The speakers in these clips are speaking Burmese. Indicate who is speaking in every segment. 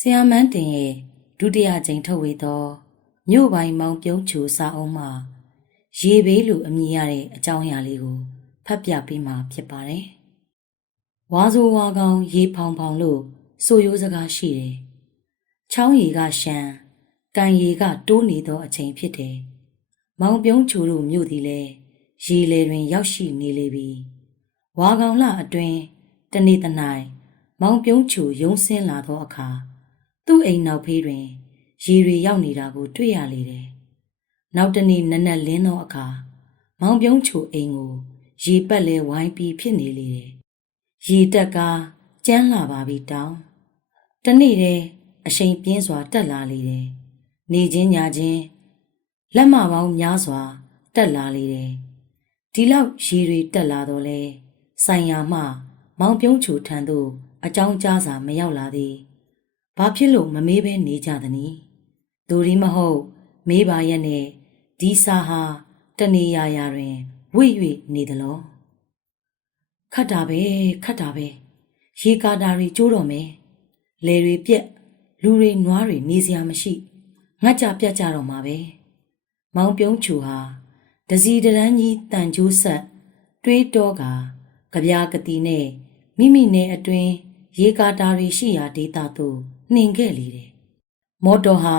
Speaker 1: ဆရာမန်းတင်ရဲ့ဒုတိယကြိမ်ထုတ်ဝေသောမြို့ပိုင်းမောင်ပြုံးချူစာအုံးမှာရေဘေးလိုအမည်ရတဲ့အကြောင်းအရာလေးကိုဖတ်ပြပေးမှာဖြစ်ပါတယ်။ဝါဆိုဝါကောင်ရေဖောင်ဖောင်လို့ဆိုရိုးစကားရှိတယ်။ချောင်းရီကရှမ်းကန်ရီကတိုးနေသောအချိန်ဖြစ်တယ်။မောင်ပြုံးချူတို့မြို့သည်လည်းရေလေတွင် ရောက်ရှိနေလေပြီ။ဝါကောင်လအတွင်းတနေ့တနိုင်မောင်ပြုံးချူရုံးဆင်းလာသောအခါ သူ့အိမ်နောက်ဖေးတွင်ရေတွေရောက်နေတာကိုတွေ့ရလေတယ်။နောက်တနေ့နက်နက်လင်းသောအခါမောင်ပြုံးချူအိမ်ကိုရေပတ်လဲဝိုင်းပြီးဖြစ်နေလေတယ်။ရေတက်ကားကျန်းလာပါပြီတောင်း။တနေ့တည်းအရှိန်ပြင်းစွာတက်လာလေတယ်။နေချင်းညချင်းလက်မပေါင်းများစွာတက်လာလေတယ်။ဒီလောက်ရေတွေတက်လာတော့လဲဆိုင်ရာမှ မောင်ပြုံးချူထံသို့အကြောင်းကြားစာမရောက်လာသည်။ ဘာဖြစ်လို့မမေးဘဲနေကြသနည်း။သူရီမဟုတ်မေးပါရဲ့နဲ့ဒီစာဟာတနေရာရာတွင်ဝိ၍နေသလော။ခတ်တာပဲခတ်တာပဲရေကာတာတွေကျိုးတော်မယ်။လေတွေပြက်လူတွေနွားတွေနေစရာမရှိငတ်ကြပြတ်ကြတော့မှာပဲ။မောင်ပြုံးချူဟာတစီတရန်းကြီးတန်ကျိုးဆက် တွေးတောကကြပြာကတိနဲ့မိမိနဲ့အတွင်း ရေကာတာတွေရှိရာဒေသသို့နှင်ခဲ့လေတယ်။မော်တော်ဟာ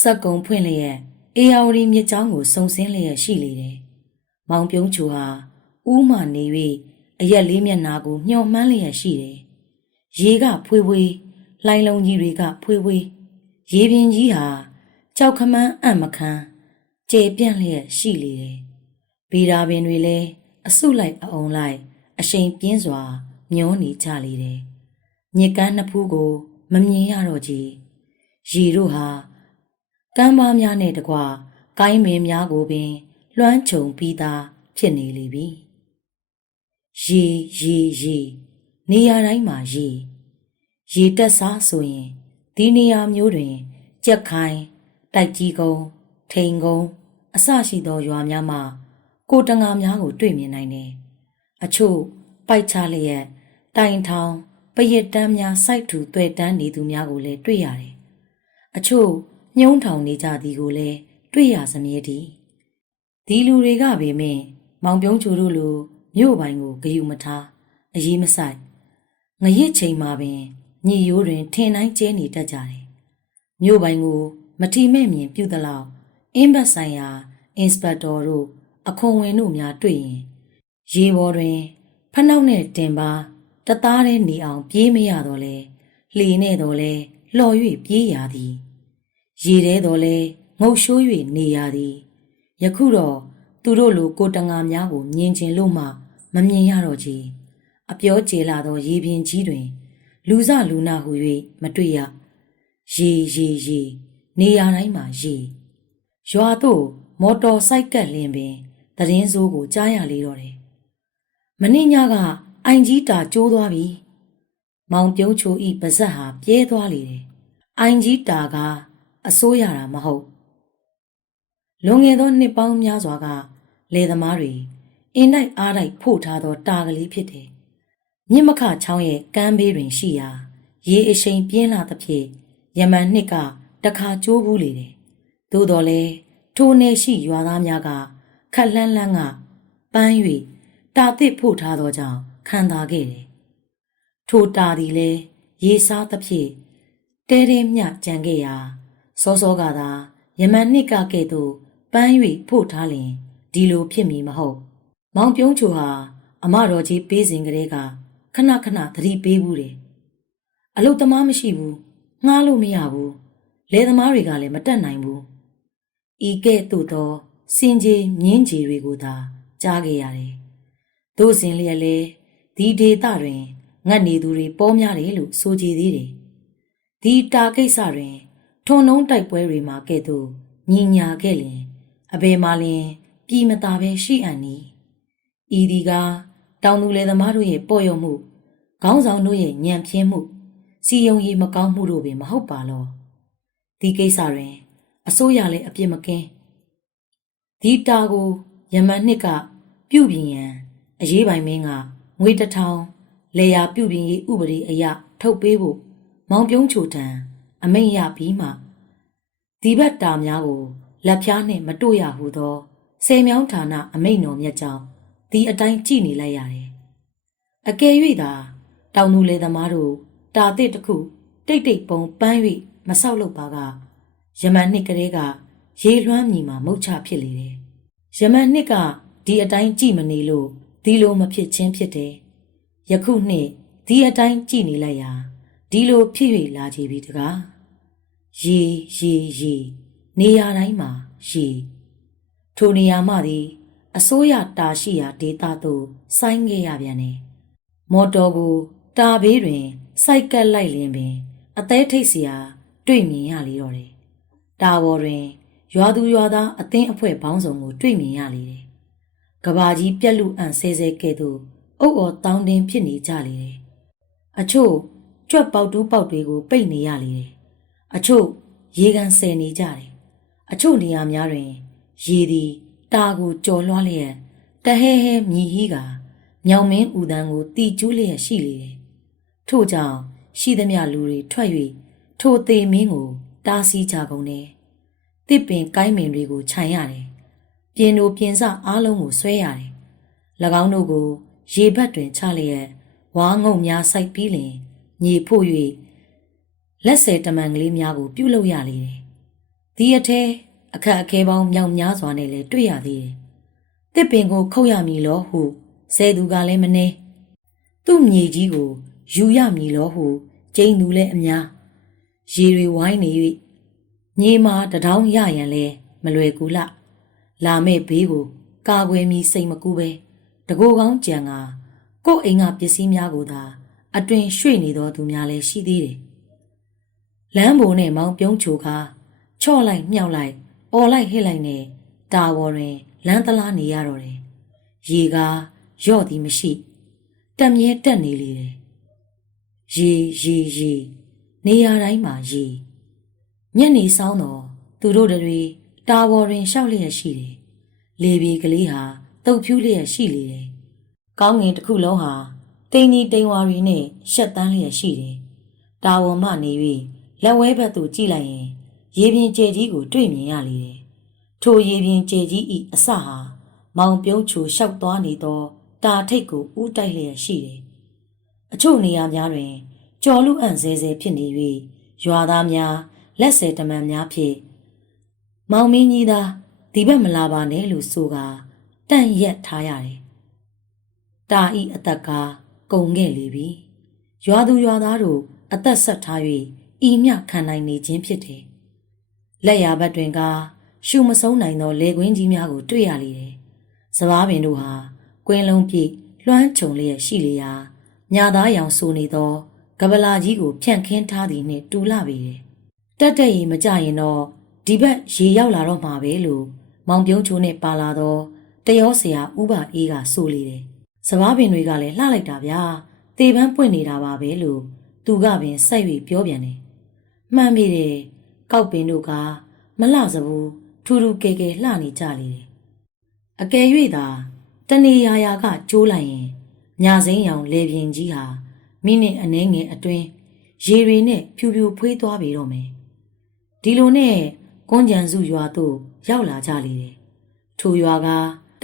Speaker 1: စက်ကုံဖွင့်လျက်အေယာဝတီမြစ်ကြောင်းကိုစုံစင်းလျက်ရှိလေတယ်။မောင်ပြုံးချူဟာဥမှနေ၍အရက်လေးမျက်နာကိုမျှော်မှန်းလျက်ရှိတယ်။ရေကဖွေးဖွေးလှိုင်းလုံးကြီးတွေကဖွေးဖွေးရေပြင်ကြီးဟာကြောက်ခမန်းအံ့မခံကျေပြန့်လျက်ရှိလေတယ်။ဗီရာပင်တွေလည်းအဆုလိုက်အုံလိုက်အရှိန်ပြင်းစွာမျောနေကြလေတယ်။ ညစ်ကန်းနှစ်ဖူးကို မမြင်ရတော့ကြီးရေတို့ဟာကမ်းပါးများနဲ့တကွကိုင်းမင်းများကိုပင် လွှမ်းခြုံပြီးသားဖြစ်နေလေပြီ။ရေရေရေနေရာတိုင်းမှာရေရေတက်စားဆိုရင်ဒီနေရာမျိုးတွင် ကြက်ခိုင်တိုက်ကြီးကုန်းထိန်ကုန်းအစရှိသောရွာများမှာကိုတငါများကို တွေ့မြင်နိုင်တယ်။အချို့ပိုက်ချလျက်တိုင်ထောင် ပရစ်တန်းများစိုက်ထူတွေ့တန်းနေသူများကိုလည်းတွေ့ရတယ်။အချို့ညှုံးထောင်နေကြသည်ကိုလည်းတွေ့ရစမြဲသည်။ဒီလူတွေကပေမဲ့မောင်ပြုံးချိုတို့လိုမြို့ပိုင်ကိုဂယုမထားအရေးမဆိုင်ငရစ်ချိန်မှာပင်ညီရိုးတွင်ထင်တိုင်းကျဲနေတတ်ကြတယ်။မြို့ပိုင်ကိုမထီမဲ့မြင်ပြုသလောက်အင်းဘတ်ဆိုင်ရာအင်စပက်တော်တို့အခွန်ဝင်တို့များတွေ့ရင် ရေပေါ်တွင်ဖနှောက်နဲ့တင်ပါ တသားတဲ့နေအောင်ပြေးမရတော့လဲလှေနဲ့တော့လဲလှော်၍ပြေးရသည်ရေထဲတော့လဲငုတ်ရှိုး၍နေရသည်ယခုတော့သူတို့လိုကိုတငါများကိုမြင်ကျင်လို့မှမမြင်ရတော့ချေအပြောကျေလာသောရေပြင်ကြီးတွင် လူစလူနာဟု၍မတွေ့ရရေရေရေနေရာတိုင်းမှာရေရွာသို့မော်တော်စိုက်ကက်လင်းပင်သတင်းစိုးကိုကြားရလေတော့တယ်မင်းညက အိုင်ကြီးတာကျိုးသွားပြီမောင်ပြုံးချိုဤပါဇက်ဟာပြဲသွားလေတယ်အိုင်ကြီးတာကအစိုးရတာမဟုတ်လွန်ငယ်သောနှစ်ပေါင်းများစွာကလယ်သမားတွေအင်းလိုက်အားလိုက်ဖို့ထားသောတာကလေးဖြစ်တယ်မြင့်မခချောင်းရဲ့ကမ်းဘေးတွင်ရှိရာရေအရှိန်ပြင်းလာသဖြင့်ယမန်နှစ်ကတခါကျိုးဘူးလေတယ်သို့တော်လဲထိုနေရှိရွာသားများကခက်လှမ်းလှမ်းကပန်း၍တာသစ်ဖို့ထားသောကြောင့် ခံသာခဲ့တယ်ထိုတာသည်လဲရေစားသဖြင့်တဲတဲမြကြံခဲ့ရာစောစောကသာယမန်နှစ်ကကဲ့သို့ပန်း၍ဖို့ထားလျင်ဒီလိုဖြစ်မည်မဟုတ်မောင်ပြုံးချိုဟာအမတော်ကြီးပေးစဉ်ကလေးကခဏခဏသတိပေးဘူးတယ်အလုတ်သမားမရှိဘူးငှားလို့မရဘူးလယ်သမားတွေကလည်းမတက်နိုင်ဘူးဤကဲ့သို့သောစင်ကြီးမြင်းကြီးတွေကိုသာကြားခဲ့ရတယ်သို့စဉ်လျက်လဲ ဒီဒေသတွင်ငတ်နေသူတွေပေါ်များတယ်လို့ဆိုကြသေးတယ်ဒီတာကိစ္စတွင် ထုံနှုံးတိုက်ပွဲတွေမှာကဲ့သို့ညီညာခဲ့လျင်အဘယ်မှလျင်ပြည်မသာပဲရှိအံ့နီဤဒီကတောင်သူလယ်သမားတို့ရဲ့ပေါ့ရော့မှုခေါင်းဆောင်တို့ရဲ့ညံပြင်းမှု စီယုံရီမကောင်းမှုတို့ပင်မဟုတ်ပါလောဒီကိစ္စတွင် အစိုးရလည်းအပြစ်မကင်းဒီတာကိုယမန်နှစ်ကပြုပြင်ရန်အရေးပိုင်မင်းက ငွေတစ်ထောင်လေယာပြုပြင်ရေးဥပဒေအရထုတ်ပေးဖို့မောင်ပြုံးချိုတံအမိန့်ရပြီးမှဒီဘက်တာများကိုလက်ဖျားနှင့်မတို့ရဟုသောဆယ်မြောင်းဌာနအမိန့်တော်မြတ်ကြောင့်ဒီအတိုင်းကြည်နေလိုက်ရတယ်။အကယ်၍သာတောင်သူလေသမားတို့တာတစ်တစ်ခုတိတ်တိတ်ပုံပန်း၍မဆောက်လို့ပါကယမန်နှစ်ကလေးကရေလွှမ်းမြည်မှာမုတ်ချဖြစ်လေတယ်။ယမန်နှစ်ကဒီအတိုင်းကြည်မနေလို့ ဒီလိုမဖြစ်ချင်းဖြစ်တယ်။ယခုနှစ်ဒီအတိုင်းကြည်နေလိုက်ရာဒီလိုဖြစ်၍လာကြပြီတကား။ရေရေရေနေရာတိုင်းမှာရေထိုနေရာမှသည်အစိုးရတာရှိရာဒေသသို့ဆိုင်းခဲ့ရပြန်တယ်။မော်တော်ကိုတာဘေးတွင်စိုက်ကပ်လိုက်လင်ပင် အသေးထိတ်စရာတွေ့မြင်ရလေတော့တယ်။တာဘော်တွင်ရွာသူရွာသားအသင်းအဖွဲ့ပေါင်းစုံကိုတွေ့မြင်ရလေတယ်။ ကဘာကြီးပြက်လူအံဆဲဆဲကဲ့သို့အုပ်အော်တောင်းတင်းဖြစ်နေကြလေတယ်။အချို့ကြွက်ပေါက်တူးပေါက်တွေကိုပိတ်နေရလေတယ်။အချို့ရေကန်ဆယ်နေကြတယ်။အချို့နေရာများတွင် ရေသည်တာကိုကြော်လွှားလျက်တဟဲဟဲမြည်ဟီးကမြောင်မင်းဦးတန်းကိုတီကျူးလျက်ရှိလေတယ်။ထို့ကြောင့်ရှိသမျှလူတွေထွက်၍ထိုသေးမင်းကိုတားဆီးကြကုန်တယ်။တစ်ပင်ကိုင်းမင်တွေကိုခြံရတယ်။ ပြင်းတို့ပြင်းစအားလုံးကိုဆွဲရတယ်။၎င်းတို့ကို ရေဘက်တွင်ချလျက်ဝါငုံများစိုက်ပြီးလင်ညီဖို့၍လက်ဆယ်တမန်ကလေးများကို ပြုတ်လုပ်ရလေတယ်။ဒီအထဲအခက်အခဲပေါင်းမြောက်များစွာနဲ့လည်းတွေ့ရသေးတယ်။တစ်ပင်ကိုခုတ်ရမည်လောဟုဆဲသူကလည်းမနှဲသူ့မြေကြီးကိုယူရမည်လောဟုကျင်းသူလည်းအများရေတွေဝိုင်းနေ၍ညီမာတထောင်းရရန်လဲမလွယ်ကူလ လာမဲ့ဘေးကိုကာကွယ်မီစိတ်မကူပဲတကိုယ်ကောင်းကြံကကို့အိမ်ကပစ္စည်းများကိုသာအတွင်ရွှေ့နေသောသူများလည်းရှိသေးတယ်လမ်းပေါ်နဲ့မောင်ပြုံးချိုကားချော့လိုက်မြောက်လိုက်အော်လိုက်ဟစ်လိုက်နဲ့တာဝေါ်တွင်လမ်းသလားနေရတော့တယ်ရေကားရော့သည်မရှိတက်မြဲတက်နေလေတယ်ရေရေရေနေရာတိုင်းမှာရေညနေဆောင်တော့သူတို့တွေ တာဝေါ်တွင်ရှောက်လျက်ရှိတယ်လေပြေကလေးဟာတုပ်ဖြူးလျက်ရှိလေတယ်ကောင်းငင်တစ်ခုလုံးဟာတိန်ဒီတိန်ဝါရီနဲ့ရှက်တန်းလျက်ရှိတယ်တာဝေါ်မှနေ၍လက်ဝဲဘက်သို့ကြည့်လိုက်ရင်ရေပြင်ကျဲကြီးကိုတွေ့မြင်ရလေတယ်ထိုရေပြင်ကျဲကြီးဤအစဟာမောင်ပြုံးချိုလျှောက်သွားနေသောတာထိတ်ကိုဥတိုက်လျက်ရှိတယ်။အချို့နေရာများတွင် ကြော်လူအံ့ဆဲဆဲဖြစ်နေ၍ရွာသားများလက်ဆယ်တမန်များဖြင့် မောင်မင်းကြီးသားဒီဘက်မလာပါနဲ့လို့ဆိုကတန့်ရက်ထားရတယ်။တာဤအသက်ကကုံခဲ့လေပြီ။ရွာသူရွာသားတို့အသက်ဆက်ထား၍ဤမြခံနိုင်နေခြင်းဖြစ်တယ်။လက်ရဘက်တွင်ကရှုမဆုံးနိုင်သောလေကွင်းကြီးများကိုတွေ့ရလေတယ်။စပားပင်တို့ဟာကွင်းလုံးပြည့်လွှမ်းခြုံလျက်ရှိလေရာညာသားရောင်ဆိုနေသောကပလာကြီးကိုဖြန့်ခင်းထားသည်နှင့်တူလာပေတယ်။တက်တက်ရင်မကြရင်တော့ ဒီဘက်ရေရောက်လာတော့မှာပဲလို့မောင်ပြုံးချိုးနဲ့ပါလာတော့တရောဆရာဥပအေးကဆိုလေတယ်။စပားပင်တွေကလည်းလှလိုက်တာဗျာ။တေပန်းပွင့်နေတာပါပဲလို့သူကပင်စိုက်၍ပြောပြန်တယ်။မှန်ပြီတယ်။ကောက်ပင်တို့ကမလှစဘူးထူထူကဲကဲလှနေကြလေတယ်။အကယ်၍သာတနေရာရာကကျိုးလိုက်ရင်ညာစိမ်းရောင်လေပြင်းကြီးဟာမိနစ်အနည်းငယ်အတွင်းရေတွေနဲ့ဖြူဖြူဖွေးသွားပြီတော့မယ်။ဒီလိုနဲ့ ကွန်ကြံစုရွာသို့ရောက်လာကြလေတယ်။ထိုရွာက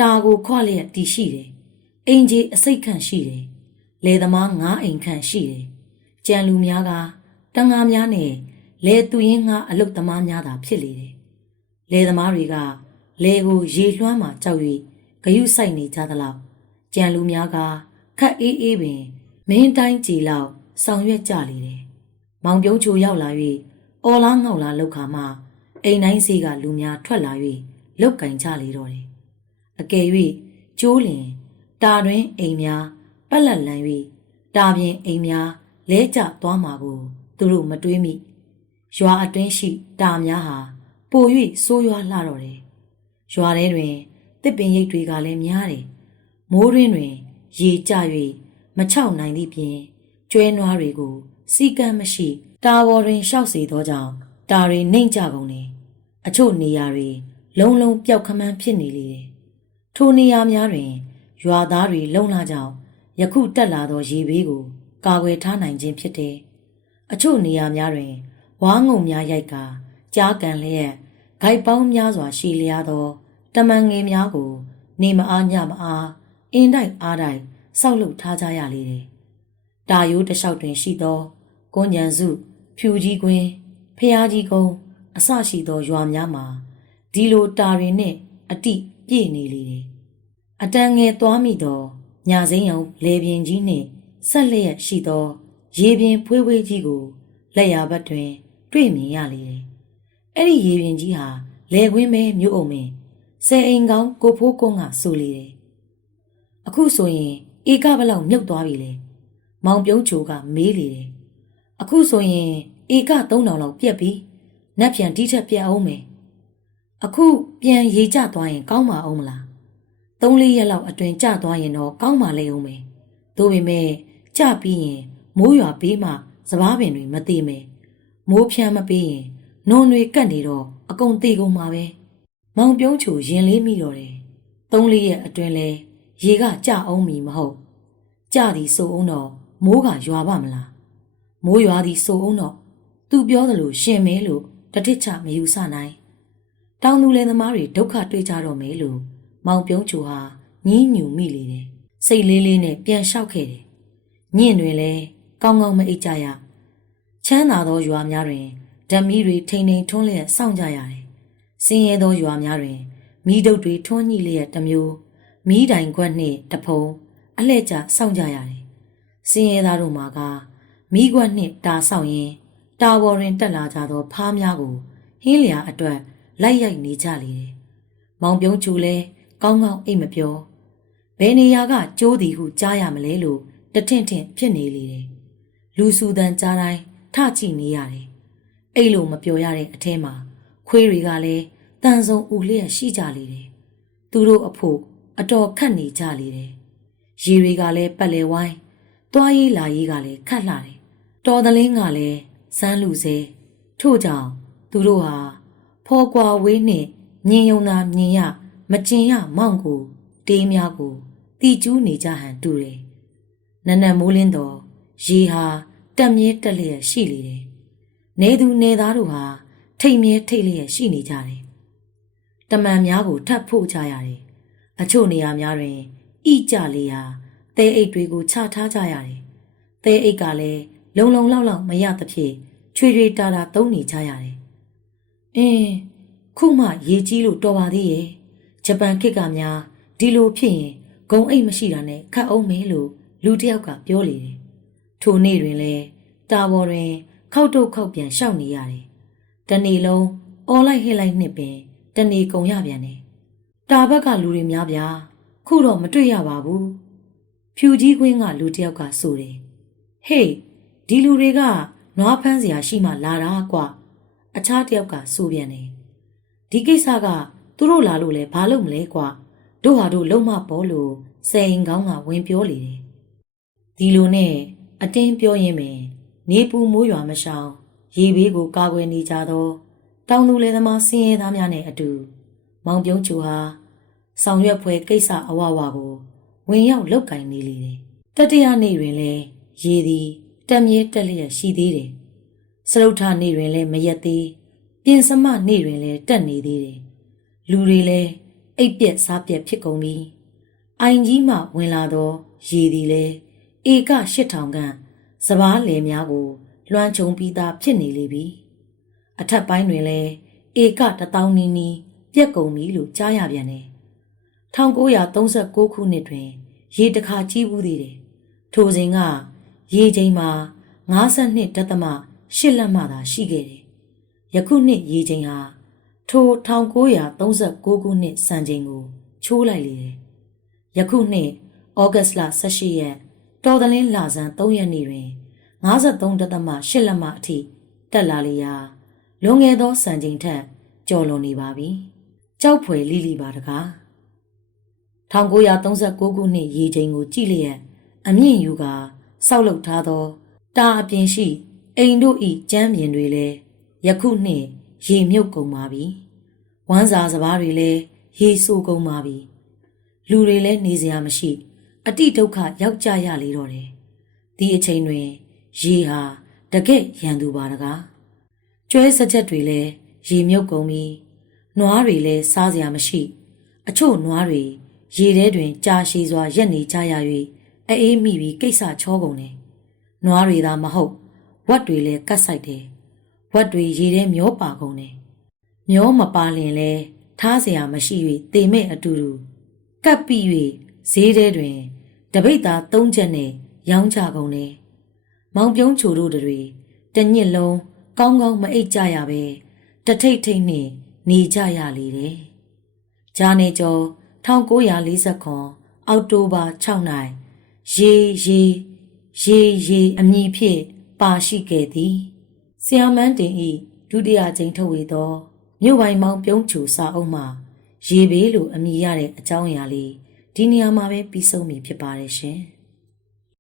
Speaker 1: တာကိုခွလျက်တီရှိတယ်။အင်ကြီးအစိတ်ခန့်ရှိတယ်။လေသမားငါးအိမ်ခန့်ရှိတယ်။ကြံလူများကတန်ငါများနဲ့လေသူရင်းငါအလုတ်သမားများသာဖြစ်လေတယ်။လေသမားတွေကလေကိုရေလွှမ်းမှကြောက်၍ဂယုဆိုင်နေကြသလောက်ကြံလူများကခတ်အေးအေးပင်မင်းတိုင်းကြည်လောက်ဆောင်ရွက်ကြလေတယ်။မောင်ပြုံးချိုရောက်လာ၍အော်လားငေါက်လားလောက်ခါမှ အိမ်တိုင်းစီကလူများထွက်လာ၍လောက်ကင်ကြလေတော့တယ်။အကယ်၍ကျိုးလင်တာတွင်အိမ်များပက်လက်လန်၍တာပြင်အိမ်များလဲကျသွားမှာကိုသူတို့မတွေးမိရွာအတွင်းရှိတာများဟာပို၍ဆိုးရွားလှတော့တယ်။ရွာထဲတွင်တစ်ပင်ရိပ်တွေကလည်းများတယ်။မိုးရင်းတွင်ရေကျ၍မချောက်နိုင်သည့်ပြင်ကျွဲနွားတွေကိုစီကံမရှိ တာဝေါ်တွင်ရှောက်စေသောကြောင့်တာတွေနှိမ့်ကြကုန်တယ်။ အချို့နေရာတွေလုံလုံပျောက်ခမန်းဖြစ်နေလေတယ်။ထိုနေရာများတွင် ရွာသားတွေလုံလာကြောင်းယခုတက်လာသောရေဘေးကိုကာကွယ်ထားနိုင်ခြင်းဖြစ်တယ်။အချို့နေရာများတွင်ဝါငုံများရိုက်ကကြားကန်လျက်ဂိုက်ပေါင်းများစွာရှည်လျားသောတမန်ငယ်များကို နေမအားညမအားအင်းတိုက်အားတိုက်ဆောက်လုပ်ထားကြရလေတယ်။တာယိုးတစ်လျှောက်တွင်ရှိသောကွန်ညံစုဖြူကြီးကွင်းဖျားကြီးကုန်း အစရှိသောရွာများမှာဒီလိုတာရင်နှင့်အတိပြည့်နေလေတယ်။အတန်ငယ်သွားမိသောညာစိမ်းအောင်လေပြင်းကြီးနှင့်ဆက်လျက်ရှိသော ရေပြင်ဖွေးဖွေးကြီးကိုလက်ရဘက်တွင် တွေ့မြင်ရလေတယ်။အဲ့ဒီရေပြင်ကြီးဟာလေကွင်းပဲမြို့အုံမင်းဆယ်အိမ်ကောင်းကိုဖိုးကုန်းကဆိုလေတယ်။အခုဆိုရင်ဧကဘလောက်မြုပ်သွားပြီလေ။မောင်ပြုံးချိုကမေးလေတယ်။အခုဆိုရင်ဧက3000လောက်ပြက်ပြီ။ နက်ပြန်ဒီထက်ပြက်အောင်မယ်။အခုပြန်ရေကျသွားရင်ကောင်းပါအောင်မလား။၃လေးရက်လောက်အတွင်ကျသွားရင်တော့ကောင်းပါလေအောင်မယ်။ဒါပေမဲ့ကျပြီးရင်မိုးရွာပေးမှစပားပင်တွေမသေးမယ်။မိုးဖြန်းမပေးရင်နွန်တွေကတ်နေတော့အကုန်သေးကုန်မှာပဲ။မောင်ပြုံးချိုရင်လေးမိတော့တယ်။သုံးလေးရက်အတွင်လဲရေကကြအောင်မီမဟုတ်။ကြသည်ဆိုအောင်တော့မိုးကရွာပါမလား။မိုးရွာသည်ဆိုအောင်တော့သူပြောသလိုရှင်မဲလို့ တတိချမယူဆနိုင်။တောင်သူလယ်သမားတွေဒုက္ခတွေ့ကြတော့မယ်လို့မောင်ပြုံးချိုဟာညင်းညူမိလေတယ်။စိတ်လေးလေးနဲ့ပြန်လျှောက်ခဲ့တယ်။ညင့်တွင်လဲကောင်းကောင်းမအိပ်ကြရ။ချမ်းသာသောရွာများတွင်ဓမီတွေထိန်ထိန်ထွန်းလျက်စောင့်ကြရတယ်။စင်းရဲသောရွာများတွင်မိဒုတ်တွေထွန်းညှိလျက်တစ်မျိုးမိတိုင်ခွက်နှင့်တဖုံအလှဲ့ကျစောင့်ကြရတယ်။စင်းရဲသားတို့မှာကမိခွက်နှင့်တာဆောင်ရင် တာဝေါ်တွင်တက်လာကြသောဖားများကိုဟင်းလျာအတွက်လိုက်ရိုက်နေကြလေတယ်။မောင်ပြုံးချူလဲကောင်းကောင်းအိတ်မပြောဘယ်နေရာကကျိုးသည်ဟုကြားရမလဲလို့တထင့်ထင့်ဖြစ်နေလေတယ်။လူစုတန်ကြားတိုင်းထကြည့်နေရတယ်။အဲ့လိုမပြောရတဲ့အထဲမှာခွေးတွေကလည်းတန်ဆုံဦးလျက်ရှိကြလေတယ်။သူတို့အဖို့အတော်ခတ်နေကြလေတယ်။ရေတွေကလည်းပတ်လေဝိုင်းသွားရေးလာရေးကလည်းခတ်လာတယ်။တော်သလင်းကလည်း စမ်းလူစေထို့ကြောင့်သူတို့ဟာဖော်ကွာဝေးနှင့်ညင်ယုံသာမြင်ရမကျင်ရမောင့်ကို တေးများကိုတီကျူးနေကြဟန်တူတယ်။နနက်မိုးလင်းတော်ရေဟာတက်မြဲတက်လျက်ရှိလေတယ်။နေသူနေသားတို့ဟာထိတ်မြဲထိတ်လျက်ရှိနေကြတယ်။တမန်များကိုထပ်ဖို့ကြရတယ်။အချို့နေရာများတွင်ဣကြလေရာသဲအိတ်တွေကိုချထားကြရတယ်။သဲအိတ်ကလည်း လုံလုံလောက်လောက်မရသဖြင့်ချွေချွေတာတာသုံးနေကြရတယ်။အင်းခုမှရေကြီးလို့တော်ပါသေးရဲ့။ဂျပန်ခေတ်ကများဒီလိုဖြစ်ရင်ဂုံအိတ်မရှိတာနဲ့ခတ်အောင်မဲလို့လူတစ်ယောက်ကပြောလေတယ်။ထိုနေ့တွင်လဲတာဘော်တွင်ခောက်တုတ်ခောက်ပြန်ရှောက်နေရတယ်။တနေ့လုံးအော်လိုက်ဟစ်လိုက်နှစ်ပင်တနေ့ကုံရပြန်တယ်။တာဘက်ကလူတွေများဗျာခုတော့မတွေ့ရပါဘူး။ဖြူကြီးကွင်းကလူတစ်ယောက်ကဆိုတယ်။ဟေး ဒီလူတွေကနွားဖမ်းစရာရှိမှလာတာကွာ။အခြားတစ်ယောက်ကဆိုပြန်တယ်။ဒီကိစ္စကသူတို့လာလို့လဲဘာလို့မလဲကွာ။တို့ဟာတို့လုံးမပေါ်လို့စိန်ကောင်းကဝင်ပြောလေတယ်။ဒီလိုနဲ့အတင်းပြောရင်းပင်နေပူမိုးရွာမရှောင်ရေဘေးကိုကာကွယ်နေကြသောတောင်သူလယ်သမားစင်းရဲသားများနဲ့အတူမောင်ပြုံးချူဟာဆောင်ရွက်ဖွယ်ကိစ္စအဝဝကိုဝင်ရောက်လောက်ကင်နေလေတယ်။တတိယနေ့တွင်လည်းရေသည် တက်မြဲတက်လျက်ရှိသေးတယ်။စရုထနေ့တွင်လည်းမရက်သေးပြင်စမနေ့တွင်လည်းတက်နေသေးတယ်။လူတွေလည်းအိပ်ပြက်စားပြက်ဖြစ်ကုန်ပြီ။အိုင်ကြီးမှဝင်လာသောရေသည်လည်းဧက8000ခန့်စပားလယ်များကို လွှမ်းခြုံပြီးသားဖြစ်နေလေပြီ။အထက်ပိုင်းတွင်လည်းဧက1000နီးနီးပြက်ကုန်ပြီလို့ကြားရပြန်တယ်။1939ခုနှစ်တွင် ရေတစ်ခါကြီးဘူးသေးတယ်။ထိုစဉ်က ရေချိန်မှာ52ဒသမ8လက်မှသာရှိခဲ့တယ်။ယခုနှစ်ရေချိန်ဟာထို1939ခုနှစ်စံချိန်ကိုချိုးလိုက်လေတယ်။ယခုနှစ်ဩဂတ်လ18ရက်တော်သလင်းလာဇန်3ရက်နေ့တွင်53ဒသမ8လက်မှအထိတက်လာလျာလွန်ခဲ့သောစံချိန်ထက်ကျော်လွန်နေပါပြီ။ကြောက်ဖွယ်လိလိပါတကား1939ခုနှစ်ရေချိန်ကိုကြည့်လျက်အမြင့်ယူကာ ဆောက်လုပ်ထားသောတာအပြင်ရှိအိမ်တို့ဤကျမ်းပြင်တွေလည်းယခုနှစ်ရေမြုပ်ကုန်ပါပြီ။ဝမ်းစာစပားတွေလည်းရေဆိုးကုန်ပါပြီ။လူတွေလည်းနေစရာမရှိ အတိဒုက္ခရောက်ကြရလေတော့တယ်။ဒီအချိန်တွင်ရေဟာတကယ့်ရန်သူပါတကားကျွဲစကြက်တွေလည်းရေမြုပ်ကုန်ပြီးနွားတွေလည်းစားစရာမရှိ အချို့နွားတွေရေထဲတွင်ကြာရှည်စွာရက်နေကြရ၍ အေးမိပြီးကိစ္စချောကုန်တယ်။နွားတွေသာမဟုတ်ဝက်တွေလည်းကတ်ဆိုင်တယ်။ဝက်တွေရေထဲမျောပါကုန်တယ်။မျောမပါလင်လဲထားเสียမရှိ၍တေမဲ့အတူတူကပ်ပြီး၍ဈေးထဲတွင် တပိတ်သား၃ချက်နဲ့ရောင်းချကုန်တယ်။မောင်ပြုံးချိုတို့တွေတညစ်လုံးကောင်းကောင်းမအိတ်ကြရပဲတထိတ်ထိတ်နဲ့နေကြရလေတယ်။ဂျာနေကျော်1949အောက်တိုဘာ6နိုင် ရေရေရေရေအမည်ဖြင့်ပါရှိခဲ့သည်ဆီယမန်းတင်ဤဒုတိယကြိမ်ထုတ်ဝေသောမြို့ပိုင်မောင်ပြုံးချူစာအုပ်မှာရေဘေးလိုအမည်ရတဲ့အကြောင်းအရာလေးဒီနေရာမှာပဲပြီးဆုံးပြီဖြစ်ပါတယ်ရှင်။